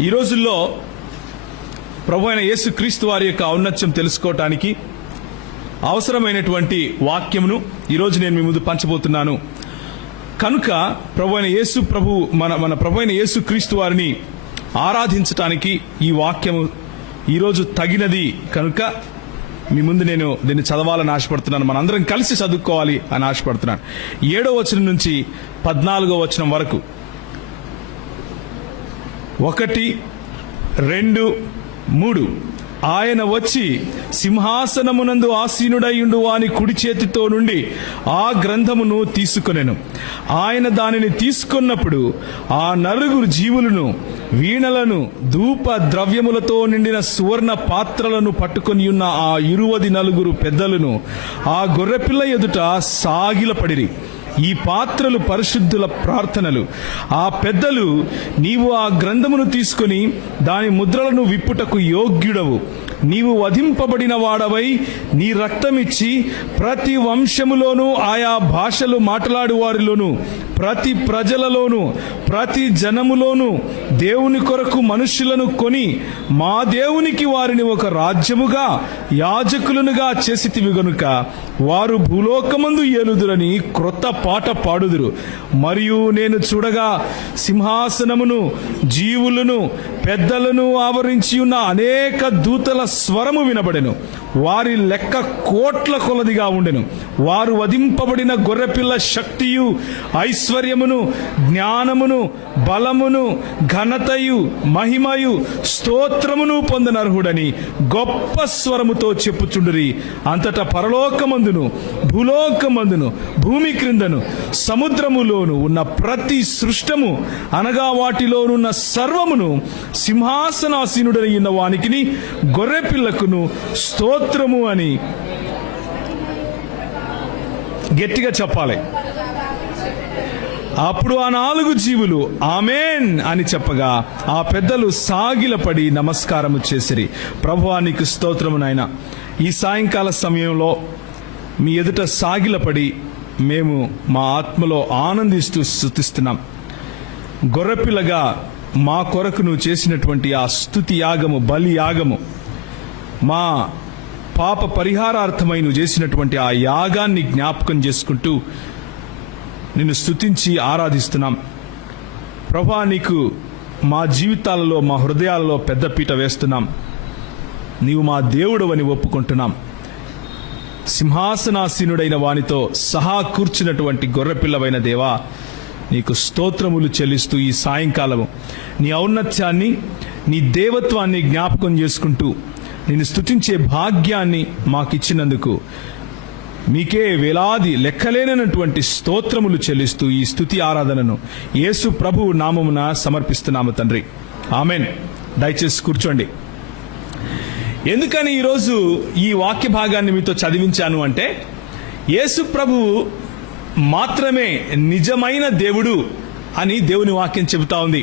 ఈ రోజుల్లో ప్రభు అయిన యేసుక్రీస్తు వారి యొక్క ఔన్నత్యం తెలుసుకోవటానికి అవసరమైనటువంటి వాక్యమును ఈరోజు నేను మీ ముందు పంచబోతున్నాను. కనుక ప్రభు అయిన మన ప్రభు అయిన యేసుక్రీస్తు వారిని ఆరాధించటానికి ఈ వాక్యము ఈరోజు తగినది కనుక మీ ముందు నేను దీన్ని చదవాలని ఆశపడుతున్నాను. మనందరం కలిసి చదువుకోవాలి అని ఆశపడుతున్నాను. 7వ వచనం నుంచి 14వ వచనం వరకు 1, 2, 3 ఆయన వచ్చి సింహాసనమునందు ఆసీనుడైయుండు వాని కుడి చేతితో నుండి ఆ గ్రంథమును తీసుకొనెను. ఆయన దానిని తీసుకున్నప్పుడు ఆ 4 జీవులను వీణలను ధూప ద్రవ్యములతో నిండిన సువర్ణ పాత్రలను పట్టుకొని ఉన్న ఆ 24 పెద్దలను ఆ గొర్రెపిల్ల ఎదుట సాగిలపడిరి. ఈ పాత్రలు పరిశుద్ధుల ప్రార్థనలు. ఆ పెద్దలు, నీవు ఆ గ్రంథమును తీసుకొని దాని ముద్రలను విప్పుటకు యోగ్యుడవు, నీవు వధింపబడిన వాడవై నీ రక్తమిచ్చి ప్రతి వంశములోను ఆయా భాషలు మాట్లాడు వారిలోను ప్రతి ప్రజలలోను ప్రతి జనములోను దేవుని కొరకు మనుష్యులను కొని మా దేవునికి వారిని ఒక రాజ్యముగా యాజకులనుగా చేసితివి గనుక వారు భూలోకమందు ఏలుదురని క్రొత్త పాట పాడుదురు. మరియు నేను చూడగా సింహాసనమును జీవులను పెద్దలను ఆవరించి ఉన్న అనేక దూతల స్వరము వినబడెను. వారి లెక్క కోట్ల కొలదిగా ఉండెను. వారు వధింపబడిన గొర్రెపిల్ల శక్తియు ఐశ్వర్యమును జ్ఞానమును బలమును ఘనతయు మహిమయు స్తోత్రమును పొందనర్హుడని గొప్ప స్వరముతో చెప్పుచుండిరి. అంతటా పరలోకమందును భూలోకమందును భూమి క్రిందను సముద్రములోను ఉన్న ప్రతి సృష్టము అనగా వాటిలోనున్న సర్వమును సింహాసనాసీనుడైన వానికిని గొర్రెపిల్లకును స్తోత్రము అని గట్టిగా చెప్పాలి. అప్పుడు ఆ 4 జీవులు ఆమేన్ అని చెప్పగా ఆ పెద్దలు సాగిలపడి నమస్కారము చేసిరి. ప్రభువా నీకు స్తోత్రము నాయనా. ఈ సాయంకాల సమయంలో మీ ఎదుట సాగిలపడి మేము మా ఆత్మలో ఆనందిస్తూ స్తుతిస్తున్నాం. గొర్రెపిల్లగా మా కొరకు నువ్వు చేసినటువంటి ఆ స్తుతి యాగము, బలి యాగము, మా పాప పరిహారార్థమై నువ్వు చేసినటువంటి ఆ యాగాన్ని జ్ఞాపకం చేసుకుంటూ నిన్ను స్తుతించి ఆరాధిస్తున్నాం. ప్రభా నీకు మా జీవితాలలో మా హృదయాలలో పెద్దపీట వేస్తున్నాం. నీవు మా దేవుడవని ఒప్పుకుంటున్నాం. సింహాసనాసీనుడైన వానితో సహా కూర్చున్నటువంటి గొర్రెపిల్లవైన దేవా నీకు స్తోత్రములు చెల్లిస్తూ ఈ సాయంకాలము నీ ఔన్నత్యాన్ని నీ దేవత్వాన్ని జ్ఞాపకం చేసుకుంటూ నిన్ను స్తుతించే భాగ్యాన్ని మాకిచ్చినందుకు మీకే వేలాది లెక్కలేనటువంటి స్తోత్రములు చెల్లిస్తూ ఈ స్తుతి ఆరాధనను యేసు ప్రభువు నామమున సమర్పిస్తున్నాము తండ్రి. ఆమెన్. దయచేసి కూర్చోండి. ఎందుకని ఈరోజు ఈ వాక్య భాగాన్ని మీతో చదివించాను అంటే, యేసు ప్రభువు మాత్రమే నిజమైన దేవుడు అని దేవుని వాక్యం చెబుతా ఉంది.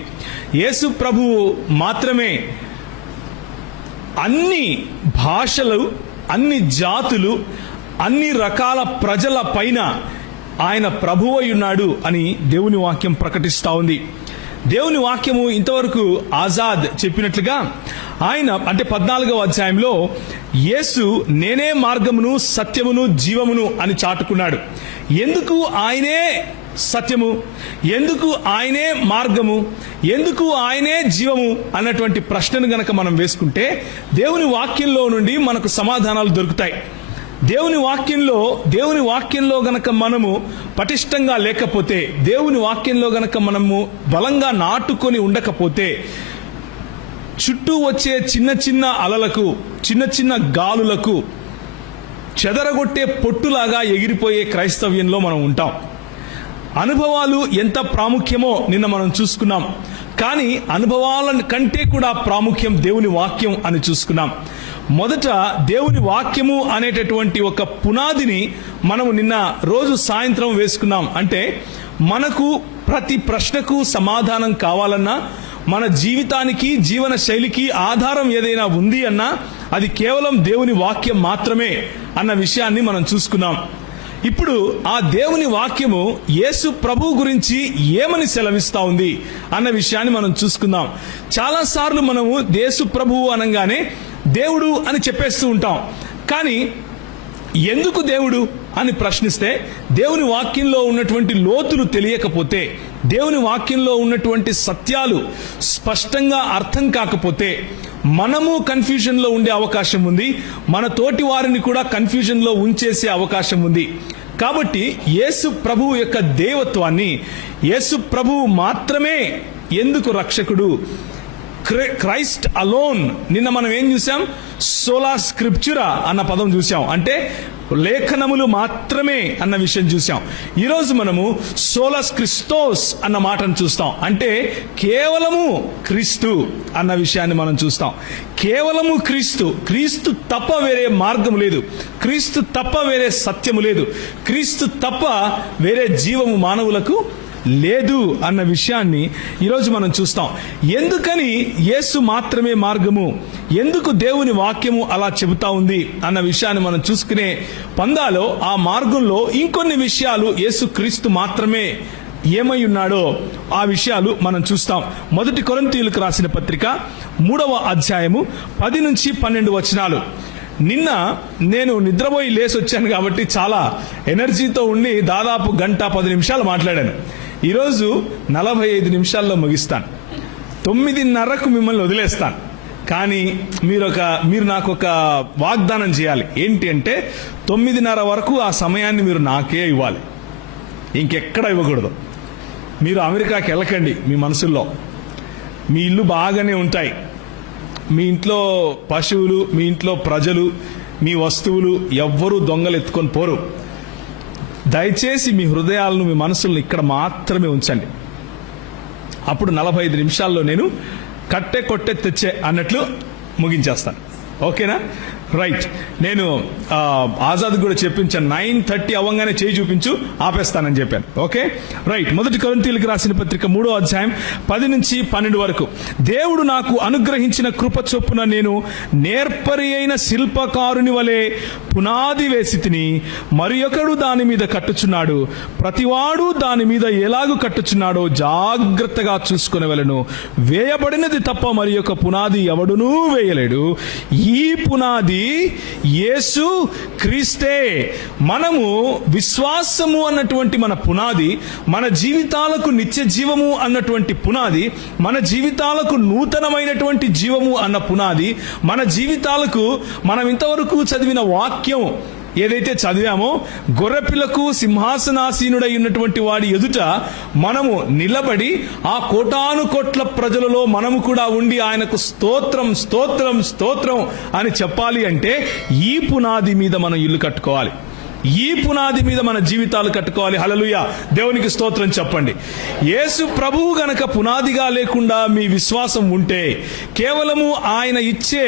యేసు ప్రభువు మాత్రమే అన్ని భాషలు, అన్ని జాతులు, అన్ని రకాల ప్రజల పైన ఆయన ప్రభువై ఉన్నాడు అని దేవుని వాక్యం ప్రకటిస్తూ ఉంది. దేవుని వాక్యము ఇంతవరకు ఆజాద్ చెప్పినట్లుగా ఆయన అంటే 14వ అధ్యాయంలో యేసు నేనే మార్గమును సత్యమును జీవమును అని చాటుకున్నాడు. ఎందుకు ఆయనే సత్యము, ఎందుకు ఆయనే మార్గము, ఎందుకు ఆయనే జీవము అన్నటువంటి ప్రశ్నను గనక మనం వేసుకుంటే దేవుని వాక్యంలో నుండి మనకు సమాధానాలు దొరుకుతాయి. దేవుని వాక్యంలో గనక మనము పటిష్టంగా లేకపోతే, దేవుని వాక్యంలో గనక మనము బలంగా నాటుకొని ఉండకపోతే, చుట్టూ వచ్చే చిన్న చిన్న అలలకు, చిన్న చిన్న గాలులకు చెదరగొట్టే పొట్టులాగా ఎగిరిపోయే క్రైస్తవ్యంలో మనం ఉంటాం. అనుభవాలు ఎంత ప్రాముఖ్యమో నిన్న మనం చూసుకున్నాం. కానీ అనుభవాల కంటే కూడా ప్రాముఖ్యం దేవుని వాక్యం అని చూసుకున్నాం. మొదట దేవుని వాక్యము అనేటటువంటి ఒక పునాదిని మనము నిన్న రోజు సాయంత్రం వేసుకున్నాం. అంటే మనకు ప్రతి ప్రశ్నకు సమాధానం కావాలన్నా, మన జీవితానికి జీవన శైలికి ఆధారం ఏదైనా ఉంది అన్నా అది కేవలం దేవుని వాక్యం మాత్రమే అన్న విషయాన్ని మనం చూసుకున్నాం. ఇప్పుడు ఆ దేవుని వాక్యము యేసు ప్రభు గురించి ఏమని సెలవిస్తా ఉంది అన్న విషయాన్ని మనం చూసుకుందాం. చాలాసార్లు మనము యేసు ప్రభువు అనగానే దేవుడు అని చెప్పేస్తూ ఉంటాం. కానీ ఎందుకు దేవుడు అని ప్రశ్నిస్తే, దేవుని వాక్యంలో ఉన్నటువంటి లోతులు తెలియకపోతే, దేవుని వాక్యంలో ఉన్నటువంటి సత్యాలు స్పష్టంగా అర్థం కాకపోతే మనము కన్ఫ్యూజన్లో ఉండే అవకాశం ఉంది, మన తోటి వారిని కూడా కన్ఫ్యూజన్లో ఉంచేసే అవకాశం ఉంది. కాబట్టి యేసు ప్రభువు యొక్క దేవత్వాన్ని, యేసు ప్రభువు మాత్రమే ఎందుకు రక్షకుడు, క్రైస్ట్ అలోన్, నిన్న మనం ఏం చూసాం, సోలా స్క్రిప్చురా అన్న పదం చూసాం, అంటే లేఖనములు మాత్రమే అన్న విషయం చూసాం. ఈరోజు మనము సోలాస్ క్రిస్టోస్ అన్న మాటను చూస్తాం, అంటే కేవలము క్రీస్తు అన్న విషయాన్ని మనం చూస్తాం. కేవలము క్రీస్తు, క్రీస్తు తప్ప వేరే మార్గం లేదు, క్రీస్తు తప్ప వేరే సత్యము లేదు, క్రీస్తు తప్ప వేరే జీవము మానవులకు లేదు అన్న విషయాన్ని ఈరోజు మనం చూస్తాం. ఎందుకని యేసు మాత్రమే మార్గము, ఎందుకు దేవుని వాక్యము అలా చెబుతా ఉంది అన్న విషయాన్ని మనం చూసుకునే పందాలో ఆ మార్గంలో ఇంకొన్ని విషయాలు యేసు క్రీస్తు మాత్రమే ఏమై ఉన్నాడో ఆ విషయాలు మనం చూస్తాం. 1 కొరింథీయులకు రాసిన పత్రిక 3వ అధ్యాయము 10 నుంచి 12 వచనాలు. నిన్న నేను నిద్రపోయి లేసి వచ్చాను కాబట్టి చాలా ఎనర్జీతో ఉండి దాదాపు 1:10 మాట్లాడాను. ఈరోజు 45 నిమిషాల్లో ముగిస్తాను. 9:30కు మిమ్మల్ని వదిలేస్తాను. కానీ మీరు నాకు ఒక వాగ్దానం చేయాలి. ఏంటి అంటే 9:30 వరకు ఆ సమయాన్ని మీరు నాకే ఇవ్వాలి, ఇంకెక్కడ ఇవ్వకూడదు. మీరు అమెరికాకి వెళ్ళకండి. మీ మనసుల్లో మీ ఇల్లు బాగానే ఉంటాయి, మీ ఇంట్లో పశువులు, మీ ఇంట్లో ప్రజలు, మీ వస్తువులు ఎవ్వరూ దొంగలు ఎత్తుకొని పోరు. దయచేసి మీ హృదయాలను, మీ మనసులను ఇక్కడ మాత్రమే ఉంచండి. అప్పుడు 45 నిమిషాల్లో నేను కట్టె కొట్టె తెచ్చే అన్నట్లు ముగించేస్తాను. ఓకేనా? రైట్. నేను ఆజాద్ కూడా చెప్పించాను, 9:30 అవ్వగానే చేయి చూపించు, ఆపేస్తానని చెప్పాను. Okay, right. 1 కొరింథీయులకు రాసిన పత్రిక 3వ అధ్యాయం 10 నుంచి 12 వరకు. దేవుడు నాకు అనుగ్రహించిన కృప చొప్పున నేను నేర్పరి అయిన శిల్పకారుని వలె పునాది వేసి తిని, మరి ఒకడు దాని మీద కట్టుచున్నాడు. ప్రతివాడు దాని మీద ఎలాగు కట్టుచున్నాడో జాగ్రత్తగా చూసుకొనవలెను. వేయబడినది తప్ప మరి ఒక పునాది ఎవడునూ వేయలేడు. ఈ పునాది యేసు క్రీస్తే. మనము విశ్వాసము అన్నటువంటి మన పునాది, మన జీవితాలకు నిత్య జీవము అన్నటువంటి పునాది, మన జీవితాలకు నూతనమైనటువంటి జీవము అన్న పునాది, మన జీవితాలకు మనం ఇంతవరకు చదివిన వాక్యం ఏదైతే చదివామో, గొర్రెపిల్లకు సింహాసనాసీనుడై ఉన్నటువంటి వాడి ఎదుట మనము నిలబడి ఆ కోటాను కోట్ల ప్రజలలో మనము కూడా ఉండి ఆయనకు స్తోత్రం స్తోత్రం స్తోత్రం అని చెప్పాలి అంటే ఈ పునాది మీద మనం ఇల్లు కట్టుకోవాలి, ఈ పునాది మీద మన జీవితాలు కట్టుకోవాలి. హల్లెలూయా, దేవునికి స్తోత్రం చెప్పండి. యేసు ప్రభువు గనక పునాదిగా లేకుండా మీ విశ్వాసం ఉంటే, కేవలము ఆయన ఇచ్చే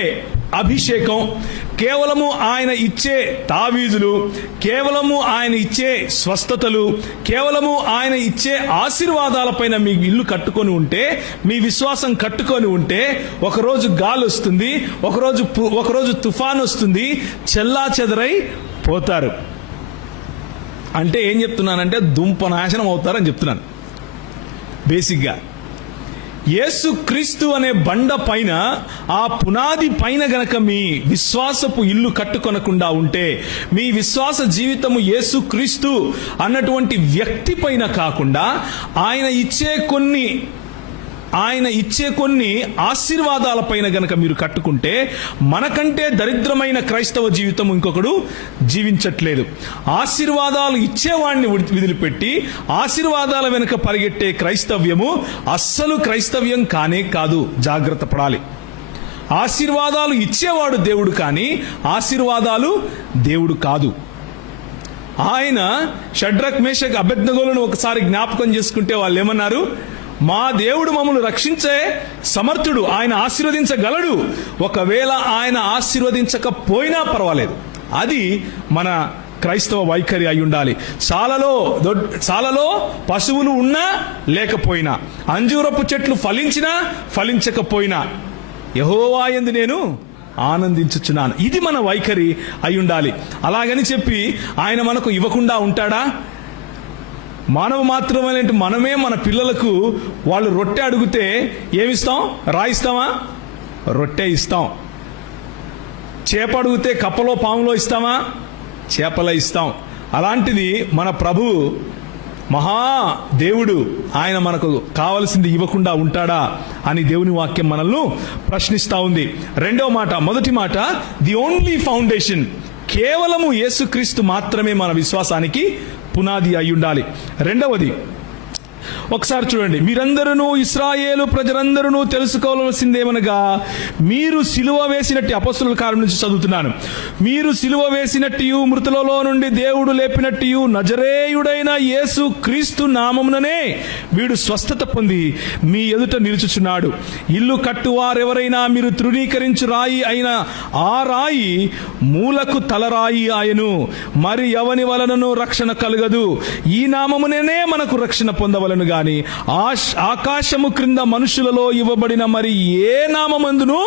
అభిషేకం, కేవలము ఆయన ఇచ్చే తావీజులు, కేవలము ఆయన ఇచ్చే స్వస్థతలు, కేవలము ఆయన ఇచ్చే ఆశీర్వాదాలపైన మీ ఇల్లు కట్టుకొని ఉంటే, మీ విశ్వాసం కట్టుకొని ఉంటే, ఒకరోజు గాలి వస్తుంది, ఒకరోజు తుఫాన్ వస్తుంది, చెల్లా చెదరై పోతారు. అంటే ఏం చెప్తున్నానంటే దుంప నాశనం అవుతారని చెప్తున్నాను. బేసిక్గా యేసు క్రీస్తు అనే బండ పైన, ఆ పునాది పైన గనక మీ విశ్వాసపు ఇల్లు కట్టుకొనకుండా ఉంటే, మీ విశ్వాస జీవితము యేసు క్రీస్తు అన్నటువంటి వ్యక్తి పైన కాకుండా ఆయన ఇచ్చే కొన్ని ఆశీర్వాదాల పైన గనక మీరు కట్టుకుంటే, మనకంటే దరిద్రమైన క్రైస్తవ జీవితం ఇంకొకడు జీవించట్లేదు. ఆశీర్వాదాలు ఇచ్చేవాడిని వదిలిపెట్టి ఆశీర్వాదాల వెనుక పరిగెట్టే క్రైస్తవ్యము అస్సలు క్రైస్తవ్యం కానే కాదు. జాగ్రత్త పడాలి. ఆశీర్వాదాలు ఇచ్చేవాడు దేవుడు, కానీ ఆశీర్వాదాలు దేవుడు కాదు. ఆయన షడ్రక్ మేషక్ అబేద్నెగోలను ఒకసారి జ్ఞాపకం చేసుకుంటే వాళ్ళు ఏమన్నారు? మా దేవుడు మమ్మల్ని రక్షించే సమర్థుడు, ఆయన ఆశీర్వదించగలడు. ఒకవేళ ఆయన ఆశీర్వదించకపోయినా పర్వాలేదు. అది మన క్రైస్తవ వైఖరి అయి ఉండాలి. చాలలో పశువులు ఉన్నా లేకపోయినా, అంజూరపు చెట్లు ఫలించినా ఫలించకపోయినా, యెహోవా యందు నేను ఆనందించుచున్నాను. ఇది మన వైఖరి అయి ఉండాలి. అలాగని చెప్పి ఆయన మనకు ఇవ్వకుండా ఉంటాడా? మానవ మాత్రమే మనమే మన పిల్లలకు వాళ్ళు రొట్టె అడిగితే ఏమిస్తాం? రాయిస్తామా? రొట్టె ఇస్తాం. చేప అడిగితే కప్పలో పాములో ఇస్తామా? చేపలో ఇస్తాం. అలాంటిది మన ప్రభువు మహా దేవుడు, ఆయన మనకు కావలసింది ఇవ్వకుండా ఉంటాడా అని దేవుని వాక్యం మనల్ని ప్రశ్నిస్తూ ఉంది. రెండవ మాట, మొదటి మాట ది ఓన్లీ ఫౌండేషన్, కేవలము యేసుక్రీస్తు మాత్రమే మన విశ్వాసానికి పునాది అయి ఉండాలి. రెండవది, ఒకసారి చూడండి, మీరందరూ ఇశ్రాయేలు ప్రజలందరూ తెలుసుకోవాల్సిందేమనగా మీరు సిలువ వేసినట్టు, అపొస్తలుల కార్యం నుంచి చదువుతున్నాను, మీరు సిలువ వేసినట్టు మృతులలో నుండి దేవుడు లేపినట్టు నజరేయుడైన యేసు క్రీస్తు నామముననే వీడు స్వస్థత పొంది మీ ఎదుట నిలుచుచున్నాడు. ఇల్లు కట్టువారెవరైనా మీరు తృణీకరించు రాయి అయిన ఆ రాయి మూలకు తలరాయి ఆయను. మరి ఎవని వలనను రక్షణ కలగదు. ఈ నామముననే మనకు రక్షణ పొందవలను గాని ఆకాశము క్రింద మనుషులలో ఇవ్వబడిన మరి ఏ నామమందును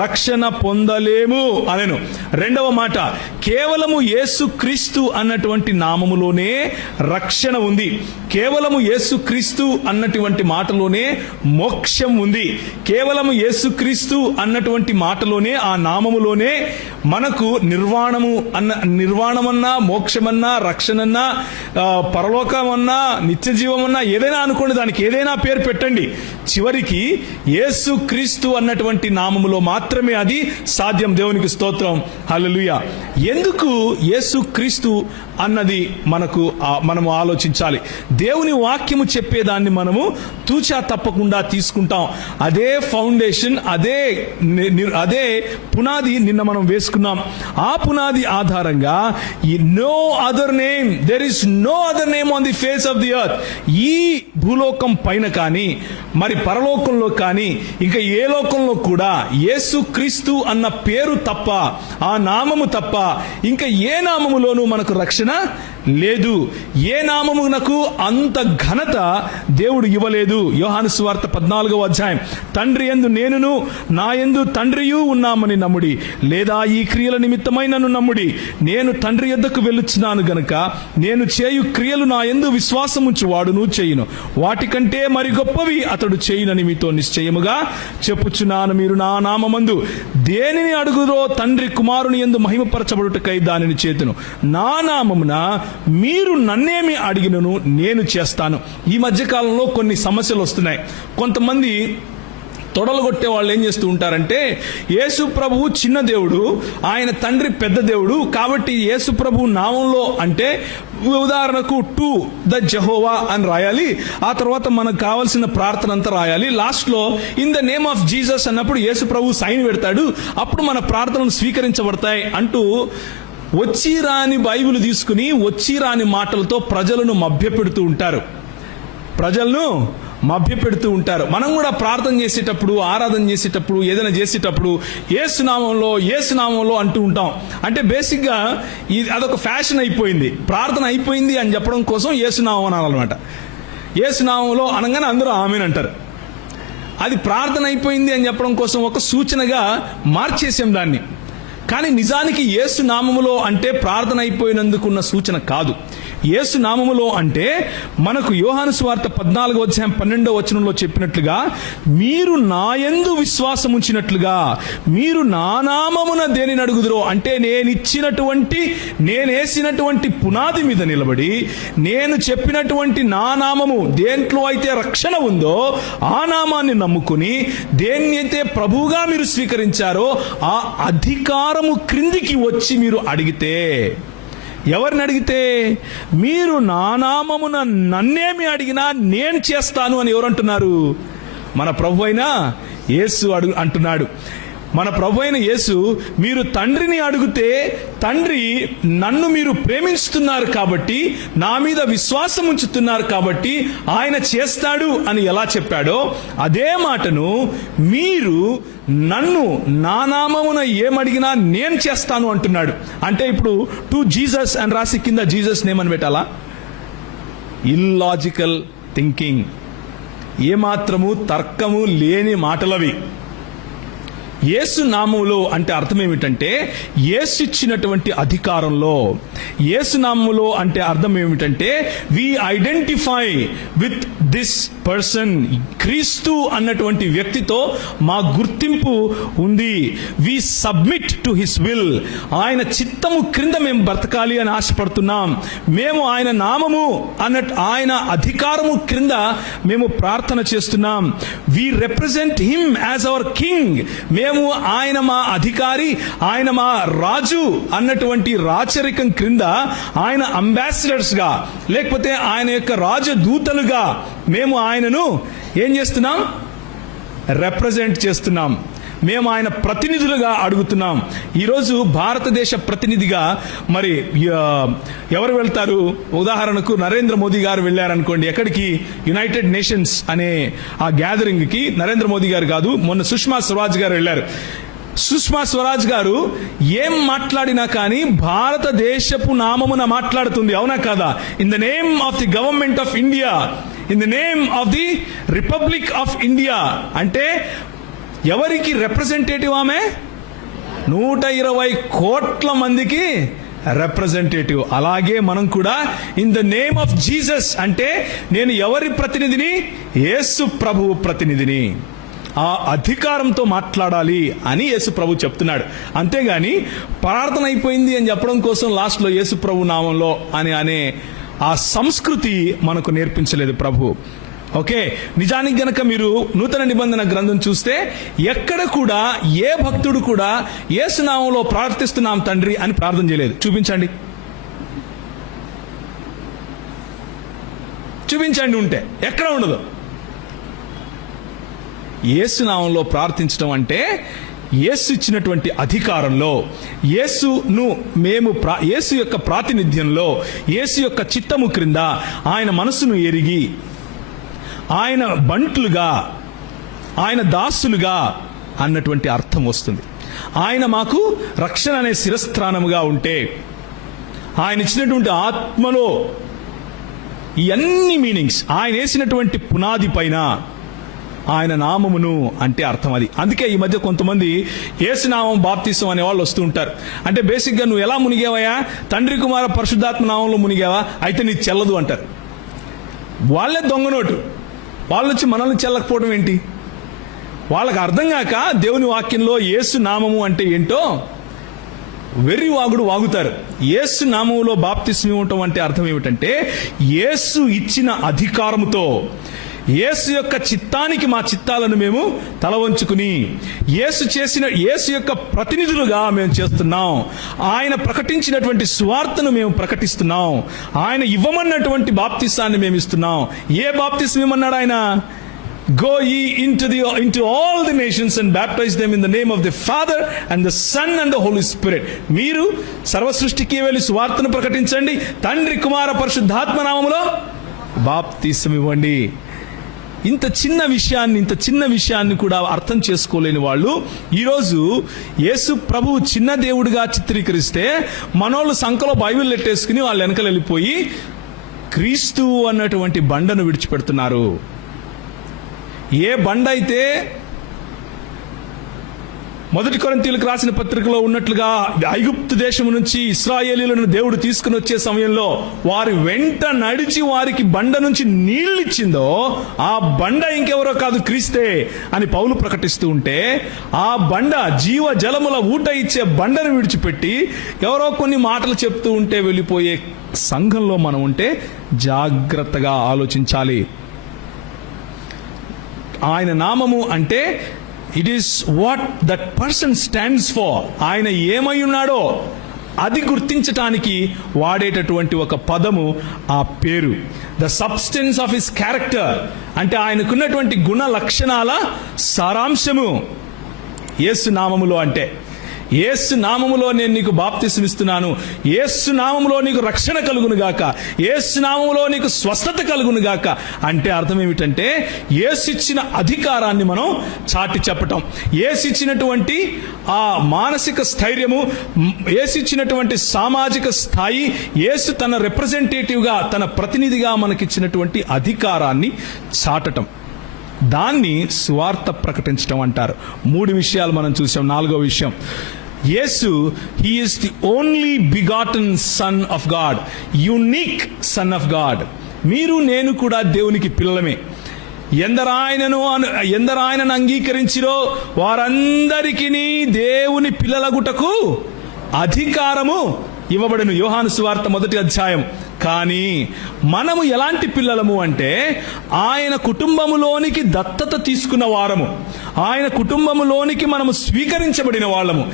రక్షణ పొందలేము అనెను. రెండవ మాట, కేవలము యేసుక్రీస్తు అన్నటువంటి నామములోనే రక్షణ ఉంది. కేవలము యేసుక్రీస్తు అన్నటువంటి మాటలోనే మోక్షం ఉంది. కేవలము యేసుక్రీస్తు అన్నటువంటి మాటలోనే, ఆ నామములోనే మనకు నిర్వాణమన్నా, మోక్షమన్నా, రక్షణన్నా, పరలోకమన్నా, నిత్య జీవమన్నా, ఏదైనా అనుకోండి, దానికి ఏదైనా పేరు పెట్టండి, చివరికి యేసుక్రీస్తు అన్నటువంటి నామములో మాత్రమే అది సాధ్యం. దేవునికి స్తోత్రం, హల్లెలూయా. ఎందుకు యేసుక్రీస్తు అన్నది మనము ఆలోచించాలి. దేవుని వాక్యము చెప్పేదాన్ని మనము తూచా తప్పకుండా తీసుకుంటాం. అదే ఫౌండేషన్, అదే పునాది నిన్న మనం వేసుకున్నాం. ఆ పునాది ఆధారంగా no other name, there is no other name on the face of the earth, ఈ భూలోకం పైన కానీ మరి పరలోకంలో కానీ ఇంకా ఏ లోకంలో కూడా యేసుక్రీస్తు అన్న పేరు తప్ప, ఆ నామము తప్ప ఇంకా ఏ నామములోనూ మనకు రక్షణ లేదు. ఏ నామమునకు అంత ఘనత దేవుడు ఇవ్వలేదు. యోహాను సువార్త 14వ అధ్యాయం, తండ్రి యందు నేనును నా యందు తండ్రియు ఉన్నామని నమ్ముడి, లేదా ఈ క్రియల నిమిత్తమై నన్ను నమ్ముడి. నేను తండ్రి యొద్దకు వెళ్ళుచున్నాను గనుక నేను చేయు క్రియలు నా యందు విశ్వాసముంచు వాడును చేయును, వాటికంటే మరి గొప్పవి అతడు చేయునని మీతో నిశ్చయముగా చెప్పుచున్నాను. మీరు నా నామమందు దేనిని అడుగుదో తండ్రి కుమారుని యందు మహిమపరచబడుటకై దానిని చేతును. నా నామమున మీరు నన్నేమి అడిగినను నేను చేస్తాను. ఈ మధ్యకాలంలో కొన్ని సమస్యలు వస్తున్నాయి. కొంతమంది తొడలు కొట్టే వాళ్ళు ఏం చేస్తూ ఉంటారంటే, యేసు ప్రభువు చిన్న దేవుడు, ఆయన తండ్రి పెద్ద దేవుడు, కాబట్టి యేసు ప్రభువు నామంలో అంటే ఉదాహరణకు టు ద జెహోవా అని రాయాలి, ఆ తర్వాత మనకు కావాల్సిన ప్రార్థన అంతా రాయాలి, లాస్ట్లో in the name of Jesus అన్నప్పుడు యేసు ప్రభువు సైన్ పెడతాడు, అప్పుడు మన ప్రార్థనలు స్వీకరించబడతాయి అంటూ వచ్చి రాని బైబిల్ తీసుకుని వచ్చి రాని మాటలతో ప్రజలను మభ్యపెడుతూ ఉంటారు. మనం కూడా ప్రార్థన చేసేటప్పుడు, ఆరాధన చేసేటప్పుడు, ఏదైనా చేసేటప్పుడు యేసునామంలో అంటూ ఉంటాం. అంటే బేసిక్గా అదొక ఫ్యాషన్ అయిపోయింది. ప్రార్థన అయిపోయింది అని చెప్పడం కోసం యేసునామం అనాలన్నమాట. యేసునామంలో అనగానే అందరూ ఆమేన్ అంటారు. అది ప్రార్థన అయిపోయింది అని చెప్పడం కోసం ఒక సూచనగా మార్చేసాం దాన్ని. కానీ నిజానికి యేసు నామములో అంటే ప్రార్థన అయిపోయినందుకున్న సూచన కాదు. యేసు నామములో అంటే మనకు యోహాను సువార్త 14వ అధ్యాయం 12వ వచనంలో చెప్పినట్లుగా, మీరు నా యందు విశ్వాసం ఉంచినట్లుగా మీరు నా నామమున దేనిని అడుగుదురో, అంటే నేనేసినటువంటి పునాది మీద నిలబడి నేను చెప్పినటువంటి నా నామము దేంట్లో అయితే రక్షణ ఉందో ఆ నామాన్ని నమ్ముకుని దేన్ని అయితే ప్రభువుగా మీరు స్వీకరించారో ఆ అధికారము క్రిందికి వచ్చి మీరు అడిగితే, ఎవరిని అడిగితే, మీరు నా నామమున నన్నేమి అడిగినా నేను చేస్తాను అని ఎవరు అంటున్నారు? మన ప్రభు అయిన యేసు అంటున్నాడు. మన ప్రభు అయిన యేసు, మీరు తండ్రిని అడిగితే తండ్రి నన్ను మీరు ప్రేమిస్తున్నారు కాబట్టి, నా మీద విశ్వాసం ఉంచుతున్నారు కాబట్టి ఆయన చేస్తాడు అని ఎలా చెప్పాడో అదే మాటను మీరు నన్ను నా నామమున ఏమడిగినా నేను చేస్తాను అంటున్నాడు. అంటే ఇప్పుడు టు జీసస్ అని రాసి కింద జీసస్ నేమ్ అని పెట్టాలా? ఇల్లాజికల్ థింకింగ్, ఏమాత్రము తర్కము లేని మాటలవి. యేసు నామములో అంటే అర్థం ఏమిటంటే యేసు ఇచ్చినటువంటి అధికారంలో. యేసు నామములో అంటే అర్థం ఏమిటంటే we identify with this person. క్రీస్తు అన్నటువంటి వ్యక్తితో మా గుర్తింపు ఉంది. We submit to his will. ఆయన చిత్తము క్రింద మేము బ్రతకాలి అని ఆశపడుతున్నాం. మేము ఆయన నామము అన్నట్టు ఆయన అధికారము క్రింద మేము ప్రార్థన చేస్తున్నాం. We represent him as our king. మేము ఆయన మా అధికారి, ఆయన మా రాజు అన్నటువంటి రాచరికం క్రింద ఆయన అంబాసిడర్స్ గా, లేకపోతే ఆయన యొక్క రాజదూతలుగా మేము ఆయనను ఏం చేస్తున్నాం? రిప్రజెంట్ చేస్తున్నాం. మేము ఆయన ప్రతినిధులుగా అడుగుతున్నాం. ఈరోజు భారతదేశ ప్రతినిధిగా మరి ఎవరు వెళ్తారు? ఉదాహరణకు నరేంద్ర మోదీ గారు వెళ్ళారనుకోండి. ఎక్కడికి? యునైటెడ్ నేషన్స్ అనే ఆ గ్యాదరింగ్కి నరేంద్ర మోదీ గారు కాదు, మొన్న సుష్మా స్వరాజ్ గారు వెళ్ళారు. సుష్మా స్వరాజ్ గారు ఏం మాట్లాడినా కానీ భారతదేశపు నామమున మాట్లాడుతుంది, అవునా కాదా? In the name of the government of India, in the name of the republic of India. అంటే ఎవరికి రిప్రజెంటేటివ్ ఆమె? 120 కోట్ల మందికి రిప్రజెంటేటివ్. అలాగే మనం కూడా in the name of Jesus అంటే నేను ఎవరి ప్రతినిధిని? యేసు ప్రభువు ప్రతినిధిని. ఆ అధికారంతో మాట్లాడాలి అని యేసు ప్రభు చెప్తున్నాడు. అంతేగాని ప్రార్థన అయిపోయింది అని చెప్పడం కోసం లాస్ట్లో యేసు ప్రభు నామంలో అని అనే ఆ సంస్కృతి మనకు నేర్పించలేదు ప్రభు. ఓకే, నిజానికి గనక మీరు నూతన నిబంధన గ్రంథం చూస్తే ఎక్కడ కూడా ఏ భక్తుడు కూడా యేసు నామంలో ప్రార్థిస్తున్నాం తండ్రి అని ప్రార్థన చేయలేదు. చూపించండి, చూపించండి ఉంటే. ఎక్కడ ఉండదు. యేసు నామంలో ప్రార్థించడం అంటే యేసు ఇచ్చినటువంటి అధికారంలో, యేసును మేము యేసు యొక్క ప్రాతినిధ్యంలో, యేసు యొక్క చిత్తము క్రింద ఆయన మనసును ఎరిగి ఆయన బంట్లుగా, ఆయన దాసులుగా అన్నటువంటి అర్థం వస్తుంది. ఆయన మాకు రక్షణ అనే శిరస్త్రాణముగా ఉంటే, ఆయన ఇచ్చినటువంటి ఆత్మలో ఈ అన్ని మీనింగ్స్, ఆయన వేసినటువంటి పునాది పైన ఆయన నామమును అంటే అర్థం అది. అందుకే ఈ మధ్య కొంతమంది యేసునామం బాప్తిసం అనే వాళ్ళు వస్తూ ఉంటారు. అంటే బేసిక్గా నువ్వు ఎలా మునిగావయ్యా? తండ్రి కుమార పరిశుద్ధాత్మ నామంలో మునిగావా? అయితే నీకు చెల్లదు అంటారు. వాళ్ళే దొంగనోటు. వాళ్ళు వచ్చి మనల్ని చెల్లకపోవడం ఏంటి? వాళ్ళకి అర్థం కాక దేవుని వాక్యంలో యేసు నామము అంటే ఏంటో వెర్రి వాగుడు వాగుతారు. యేసు నామములో బాప్తిస్మం ఇవ్వటం అంటే అర్థం ఏమిటంటే యేసు ఇచ్చిన అధికారముతో, యేసు యొక్క చిత్తానికి మా చిత్తాలను మేము తలవంచుకుని యేసు యొక్క ప్రతినిధులుగా మేము చేస్తున్నాం. ఆయన ప్రకటించినటువంటి స్వార్థను మేము ప్రకటిస్తున్నాం. ఆయన ఇవ్వమన్నటువంటి బాప్తిసాన్ని మేము ఇస్తున్నాం. ఏ బాప్తిసం ఇవ్వమన్నాడు ఆయన? Go ye into all the nations and baptize them in the name of the Father and the Son and the Holy Spirit. మీరు సర్వ సృష్టికి వెళ్ళి సువార్తను ప్రకటించండి, తండ్రి కుమార పరిశుద్ధాత్మ నామములో బాప్తిసం ఇవ్వండి. ఇంత చిన్న విషయాన్ని కూడా అర్థం చేసుకోలేని వాళ్ళు ఈరోజు యేసు ప్రభువు చిన్న దేవుడిగా చిత్రీకరిస్తే మనోళ్ళు సంఖలో బైబిల్ లెట్టేసుకుని వాళ్ళు వెనకలు వెళ్ళిపోయి క్రీస్తు అన్నటువంటి బండను విడిచిపెడుతున్నారు. ఏ బండ అయితే మొదటి కొరింథీయులకు రాసిన పత్రికలో ఉన్నట్లుగా ఐగుప్తు దేశము నుంచి ఇశ్రాయేలీయులను దేవుడు తీసుకుని వచ్చే సమయంలో వారి వెంట నడిచి వారికి బండ నుంచి నీళ్ళు ఇచ్చిందో ఆ బండ ఇంకెవరో కాదు, క్రీస్తే అని పౌలు ప్రకటిస్తూ ఉంటే, ఆ బండ జీవ జలముల ఊట ఇచ్చే బండను విడిచిపెట్టి ఎవరో కొన్ని మాటలు చెప్తూ ఉంటే వెళ్ళిపోయే సంఘంలో మనం ఉంటే జాగ్రత్తగా ఆలోచించాలి. ఆయన నామము అంటే it is what that person stands for. ఆయన ఏమై ఉన్నాడో అది గుర్తించటానికి వాడేటటువంటి ఒక పదము ఆ పేరు. The substance of his character అంటే ఆయనకున్నటువంటి గుణ లక్షణాల సారాంశము యేసు నామములో. అంటే యేసు నామములో నేను నీకు బాప్తిసం ఇస్తున్నాను, యేసు నామములో నీకు రక్షణ కలుగును గాక, యేసు నామములో నీకు స్వస్థత కలుగును గాక అంటే అర్థం ఏమిటంటే యేసు ఇచ్చిన అధికారాన్ని మనం చాటి చెప్పటం, యేసు ఇచ్చినటువంటి ఆ మానసిక స్థైర్యము, యేసు ఇచ్చినటువంటి సామాజిక స్థాయి, యేసు తన రిప్రజెంటేటివ్గా తన ప్రతినిధిగా మనకిచ్చినటువంటి అధికారాన్ని చాటటం. దాన్ని సువార్త ప్రకటించడం అంటారు. 3 విషయాలు మనం చూసాం. 4వ విషయం, Yesu he is the only begotten son of God, unique son of God. మీరు నేను కూడా దేవునికి పిల్లలమే. ఎందరాయనను అంగీకరించిరో వారందరికీ దేవుని పిల్లలగుటకు అధికారము ఇవ్వబడును. యోహాను సువార్త 1వ అధ్యాయం. కానీ మనము ఎలాంటి పిల్లలము అంటే ఆయన కుటుంబములోనికి దత్తత తీసుకున్న వారము, ఆయన కుటుంబములోనికి మనము స్వీకరించబడిన వాళ్ళము.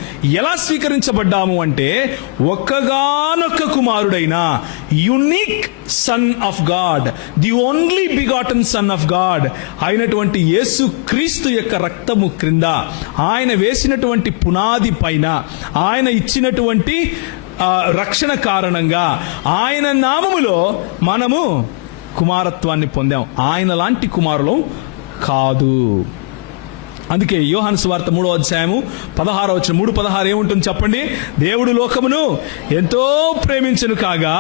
ఎలా స్వీకరించబడ్డాము అంటే ఒక్కగానొక్క కుమారుడైన unique sun of God, the only begotten son of God అయినటువంటి యేసు క్రీస్తు యొక్క రక్తము క్రింద, ఆయన వేసినటువంటి పునాది పైన, ఆయన ఇచ్చినటువంటి రక్షణ కారణంగా, ఆయన నామములో మనము కుమారత్వాన్ని పొందాం. ఆయన లాంటి కుమారులం కాదు. అందుకే యోహాను సువార్త 3వ అధ్యాయము 16వ వచనం, 3:16 ఏముంటుంది చెప్పండి? దేవుడు లోకమును ఎంతో ప్రేమించెను కాగా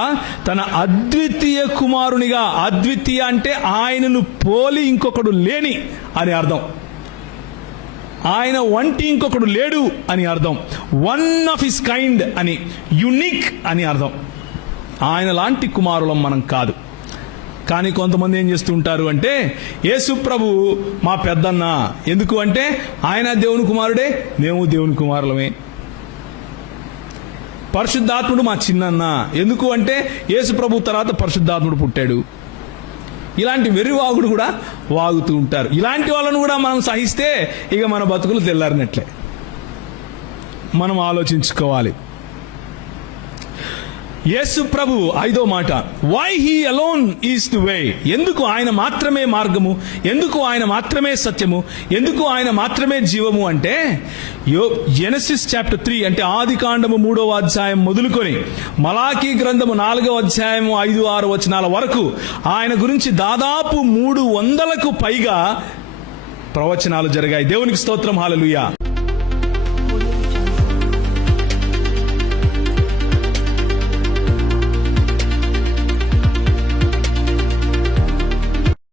తన అద్వితీయ కుమారునిగా, అద్వితీయ అంటే ఆయనను పోలి ఇంకొకడు లేని అని అర్థం, ఆయన వంటి ఇంకొకడు లేడు అని అర్థం, వన్ ఆఫ్ హిస్ కైండ్ అని, యునిక్ అని అర్థం. ఆయన లాంటి కుమారులం మనం కాదు. కానీ కొంతమంది ఏం చేస్తూ ఉంటారు అంటే యేసు ప్రభు మా పెద్దన్న, ఎందుకు అంటే ఆయన దేవుని కుమారుడే, మేము దేవుని కుమారులమే. పరిశుద్ధాత్ముడు మా చిన్నన్న, ఎందుకు అంటే యేసు ప్రభు తర్వాత పరిశుద్ధాత్ముడు పుట్టాడు. ఇలాంటి వెర్రివాగుడు కూడా వాగుతూ ఉంటారు. ఇలాంటి వాళ్ళను కూడా మనం సహిస్తే ఇక మన బతుకులు తెల్లారినట్లే. మనం ఆలోచించుకోవాలి. యేసు ప్రభు 5వ మాట, why he alone is the way. ఎందుకు ఆయన మాత్రమే మార్గము, ఎందుకు ఆయన మాత్రమే సత్యము, ఎందుకు ఆయన మాత్రమే జీవము అంటే జెనసిస్ చాప్టర్ 3 అంటే ఆది కాండము 3వ అధ్యాయం మొదలుకొని మలాకీ గ్రంథము 4వ అధ్యాయము 5-6 వచనాల వరకు ఆయన గురించి దాదాపు 300కు పైగా ప్రవచనాలు జరిగాయి. దేవునికి స్తోత్రం, హల్లెలూయా.